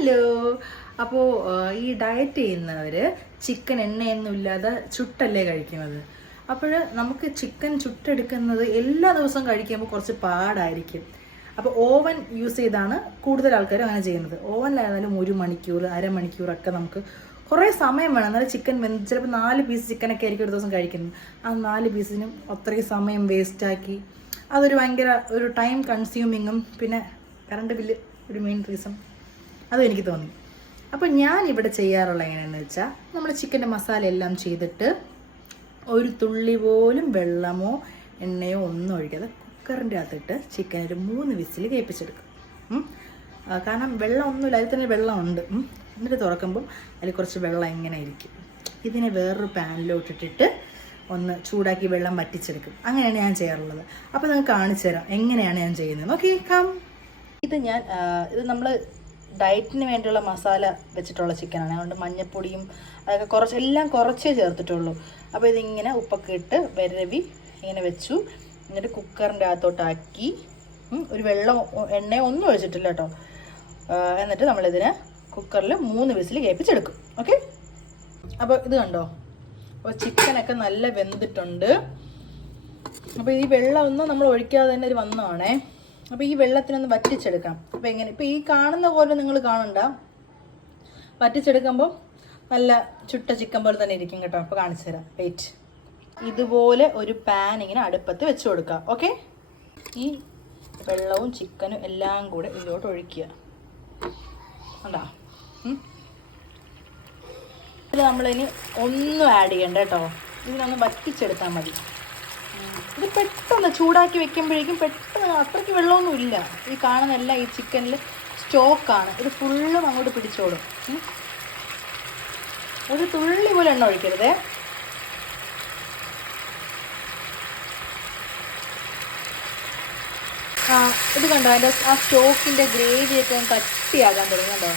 Hello. അപ്പോൾ ഈ diet ചെയ്യുന്നവർ ചിക്കൻ എണ്ണയൊന്നും ഇല്ലാതെ ചുട്ടല്ലേ കഴിക്കുന്നത്. അപ്പോൾ നമുക്ക് ചിക്കൻ ചുട്ടെടുക്കുന്നത് എല്ലാ ദിവസവും കഴിക്കുമ്പോൾ കുറച്ച് പാടായിരിക്കും. അപ്പോൾ ഓവൻ യൂസ് ചെയ്താണ് കൂടുതൽ ആൾക്കാരും അങ്ങനെ ചെയ്യുന്നത്. ഓവനിലായാലും 1 മണിക്കൂർ അരമണിക്കൂറൊക്കെ നമുക്ക് കുറേ സമയം വേണം. എന്നാലും ചിക്കൻ ചിലപ്പോൾ 4 പീസ് ചിക്കനൊക്കെ ആയിരിക്കും ഒരു ദിവസം കഴിക്കുന്നത്. ആ 4 പീസിനും അത്രയും സമയം വേസ്റ്റാക്കി അതൊരു ഭയങ്കര ഒരു ടൈം കൺസ്യൂമിങ്ങും പിന്നെ കറണ്ട് ബില്ല് ഒരു മെയിൻ റീസൺ അതും എനിക്ക് തോന്നി. അപ്പോൾ ഞാൻ ഇവിടെ ചെയ്യാറുള്ള എങ്ങനെയാണെന്ന് വെച്ചാൽ നമ്മൾ ചിക്കൻ്റെ മസാല എല്ലാം ചെയ്തിട്ട് ഒരു തുള്ളി പോലും വെള്ളമോ എണ്ണയോ ഒന്നും ഒഴിക്കാതെ കുക്കറിൻ്റെ അകത്തിട്ട് ചിക്കൻ ഒരു 3 വിസിൽ കേൾപ്പിച്ചെടുക്കും. കാരണം വെള്ളം ഒന്നുമില്ല, അതിൽ തന്നെ വെള്ളമുണ്ട്. എന്നിട്ട് തുറക്കുമ്പം അതിൽ കുറച്ച് വെള്ളം എങ്ങനെ ഇരിക്കും. ഇതിനെ വേറൊരു പാനിലോട്ടിട്ടിട്ട് ഒന്ന് ചൂടാക്കി വെള്ളം വറ്റിച്ചെടുക്കും. അങ്ങനെയാണ് ഞാൻ ചെയ്യാറുള്ളത്. അപ്പോൾ നിങ്ങൾക്ക് കാണിച്ചു തരാം എങ്ങനെയാണ് ഞാൻ ചെയ്യുന്നത്. Okay, come. ഇത് നമ്മൾ ഡയറ്റിന് വേണ്ടിയുള്ള മസാല വെച്ചിട്ടുള്ള ചിക്കനാണ്. അതുകൊണ്ട് മഞ്ഞപ്പൊടിയും അതൊക്കെ എല്ലാം കുറച്ചേ ചേർത്തിട്ടുള്ളൂ. അപ്പോൾ ഇതിങ്ങനെ ഉപ്പൊക്കെ ഇട്ട് വിരവി ഇങ്ങനെ വെച്ചു. എന്നിട്ട് കുക്കറിൻ്റെ അകത്തോട്ടാക്കി ഒരു വെള്ളം എണ്ണയോ ഒന്നും ഒഴിച്ചിട്ടില്ല കേട്ടോ. എന്നിട്ട് നമ്മളിതിനെ കുക്കറിൽ 3 വിസിൽ കേൾപ്പിച്ചെടുക്കും. ഓക്കെ, അപ്പോൾ ഇത് കണ്ടോ, അപ്പോൾ ചിക്കനൊക്കെ നല്ല വെന്തിട്ടുണ്ട്. അപ്പോൾ ഈ വെള്ളമൊന്നും നമ്മൾ ഒഴിക്കാതെ തന്നെ ഒരു വന്നതാണേ. അപ്പോൾ ഈ വെള്ളത്തിനൊന്ന് വറ്റിച്ചെടുക്കാം. അപ്പോൾ എങ്ങനെ, ഇപ്പോൾ ഈ കാണുന്ന പോലെ നിങ്ങൾ കാണണ്ട, വറ്റിച്ചെടുക്കുമ്പോൾ നല്ല ചുട്ട ചിക്കൻ പോലെ തന്നെ ഇരിക്കും കേട്ടോ. അപ്പോൾ കാണിച്ചു തരാം, വെയിറ്റ്. ഇതുപോലെ ഒരു പാൻ ഇങ്ങനെ അടുപ്പത്ത് വെച്ച് കൊടുക്കുക. ഓക്കെ, ഈ വെള്ളവും ചിക്കനും എല്ലാം കൂടെ ഇതിലോട്ട് ഒഴിക്കുക. കണ്ടോ, ഇത് നമ്മളിനി ഒന്നും ആഡ് ചെയ്യണ്ട കേട്ടോ. ഇതിനൊന്ന് വറ്റിച്ചെടുത്താൽ മതി. ഇത് പെട്ടെന്ന് ചൂടാക്കി വെക്കുമ്പോഴേക്കും പെട്ടെന്ന്, അത്രയ്ക്ക് വെള്ളമൊന്നും ഇല്ല. ഈ കാണുന്നതെല്ലാം ഈ ചിക്കനിൽ സ്റ്റോക്കാണ്. ഇത് ഫുള്ളും അങ്ങോട്ട് പിടിച്ചോളും. ഒരു തുള്ളി പോലെ എണ്ണ ഒഴിക്കരുതേ. ഇത് കണ്ടോ, അതിൻ്റെ ആ സ്റ്റോക്കിൻ്റെ ഗ്രേവിയൊക്കെ കട്ടിയാകാൻ തുടങ്ങി. കണ്ടോ,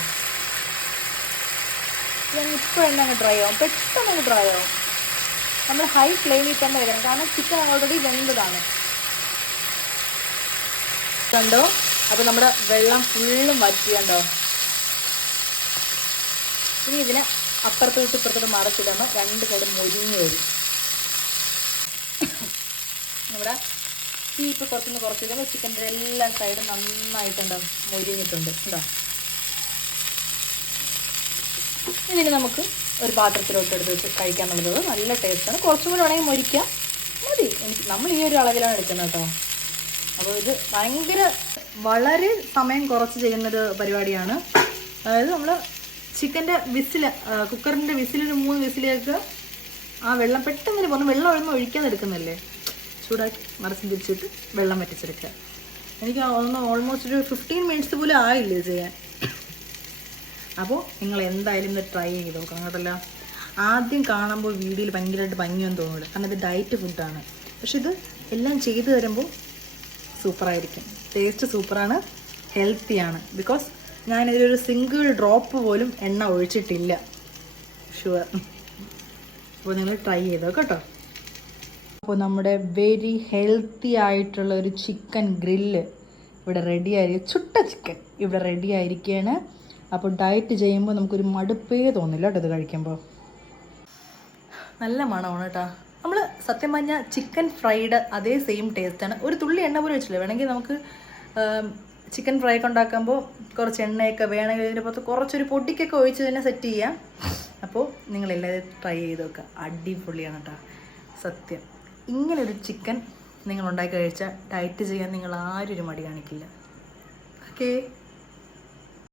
ഇപ്പോൾ എണ്ണ അങ്ങ് ഡ്രൈ ആവും, പെട്ടെന്ന് അങ്ങ് ഡ്രൈ ആവും. നമ്മൾ ഹൈ ഫ്ലെയിമിൽ തന്നെ വെക്കണം, കാരണം ചിക്കൻ ഓൾറെഡി വെന്തതാണ്. കണ്ടോ, അപ്പോൾ നമ്മുടെ വെള്ളം ഫുള്ളും വറ്റി. കണ്ടോ, ഇനി ഇതിനെ അപ്പുറത്തോട്ട് ഇപ്പുറത്തോട്ട് മറച്ചിടുമ്പോൾ 2 സൈഡ് മൊരിഞ്ഞ് വരും. നമ്മുടെ ഈ ഇപ്പോൾ കുറച്ചിടുമ്പോൾ ചിക്കൻ്റെ എല്ലാ സൈഡും നന്നായിട്ടുണ്ടോ മൊരിഞ്ഞിട്ടുണ്ട്. ഉണ്ടോ, ഇതിന് നമുക്ക് ഒരു പാത്രത്തിലോട്ട് എടുത്ത് വെച്ച് കഴിക്കാന്നുള്ളത് നല്ല ടേസ്റ്റാണ്. കുറച്ചും കൂടി വേണമെങ്കിൽ മൊരിക്കാം, മതി. നമ്മൾ ഈ ഒരു അളവിലാണ് എടുക്കുന്നത് കേട്ടോ. അപ്പോൾ ഇത് വളരെ സമയം കുറച്ച് ചെയ്യുന്നൊരു പരിപാടിയാണ്. അതായത് നമ്മൾ ചിക്കൻ്റെ വിസിൽ, കുക്കറിൻ്റെ വിസിലൊരു 3 വിസിലേക്ക് ആ വെള്ളം പെട്ടെന്ന് പോകുന്നു. വെള്ളം ഒഴിക്കാതെ എടുക്കുന്നില്ലേ, ചൂടാക്കി മറിച്ച് തിരിച്ചിട്ട് വെള്ളം വറ്റിച്ചെടുക്കുക. എനിക്ക് ഓൾമോസ്റ്റ് ഒരു 15 മിനിറ്റ്സ് പോലും ആയില്ലേ ചെയ്യാൻ. അപ്പോൾ നിങ്ങൾ എന്തായാലും ഇത് ട്രൈ ചെയ്ത് നോക്കണം കേട്ടല്ലോ. ആദ്യം കാണുമ്പോൾ വീഡിയോയിൽ ഭയങ്കരമായിട്ട് ഭംഗിയൊന്നും തോന്നില്ല, കാരണം ഇത് ഡയറ്റ് ഫുഡാണ്. പക്ഷെ ഇത് എല്ലാം ചെയ്തു തരുമ്പോൾ സൂപ്പറായിരിക്കും. ടേസ്റ്റ് സൂപ്പറാണ്, ഹെൽത്തിയാണ്. ബിക്കോസ് ഞാനിതിലൊരു സിംഗിൾ ഡ്രോപ്പ് പോലും എണ്ണ ഒഴിച്ചിട്ടില്ല. ഷുവർ. അപ്പോൾ നിങ്ങൾ ട്രൈ ചെയ്തോ കേട്ടോ. അപ്പോൾ നമ്മുടെ വെരി ഹെൽത്തി ആയിട്ടുള്ള ഒരു ചിക്കൻ ഗ്രില്ല് ഇവിടെ റെഡി ആയിരിക്കും. ചുട്ട ചിക്കൻ ഇവിടെ റെഡി ആയിരിക്കുകയാണ്. അപ്പോൾ ഡയറ്റ് ചെയ്യുമ്പോൾ നമുക്കൊരു മടുപ്പേ തോന്നില്ല കേട്ടോ ഇത് കഴിക്കുമ്പോൾ. നല്ല മണമാണ് കേട്ടോ. നമ്മൾ സത്യം പറഞ്ഞാൽ ചിക്കൻ ഫ്രൈഡ് അതേ സെയിം ടേസ്റ്റാണ്. ഒരു തുള്ളി എണ്ണ പോലും വെച്ചില്ല. വേണമെങ്കിൽ നമുക്ക് ചിക്കൻ ഫ്രൈ ഒക്കെ ഉണ്ടാക്കുമ്പോൾ കുറച്ച് എണ്ണയൊക്കെ വേണമെങ്കിൽ ഇതിൻ്റെ പുറത്ത് കുറച്ചൊരു പൊടിക്കൊക്കെ ഒഴിച്ച് തന്നെ സെറ്റ് ചെയ്യാം. അപ്പോൾ നിങ്ങളെല്ലാവരും ട്രൈ ചെയ്ത് നോക്കുക, അടിപൊളിയാണ് കേട്ടോ സത്യം. ഇങ്ങനൊരു ചിക്കൻ നിങ്ങൾ ഉണ്ടാക്കി കഴിച്ചാൽ ഡയറ്റ് ചെയ്യാൻ നിങ്ങൾ ആരും ഒരു മടി കാണിക്കില്ല. ഓക്കേ.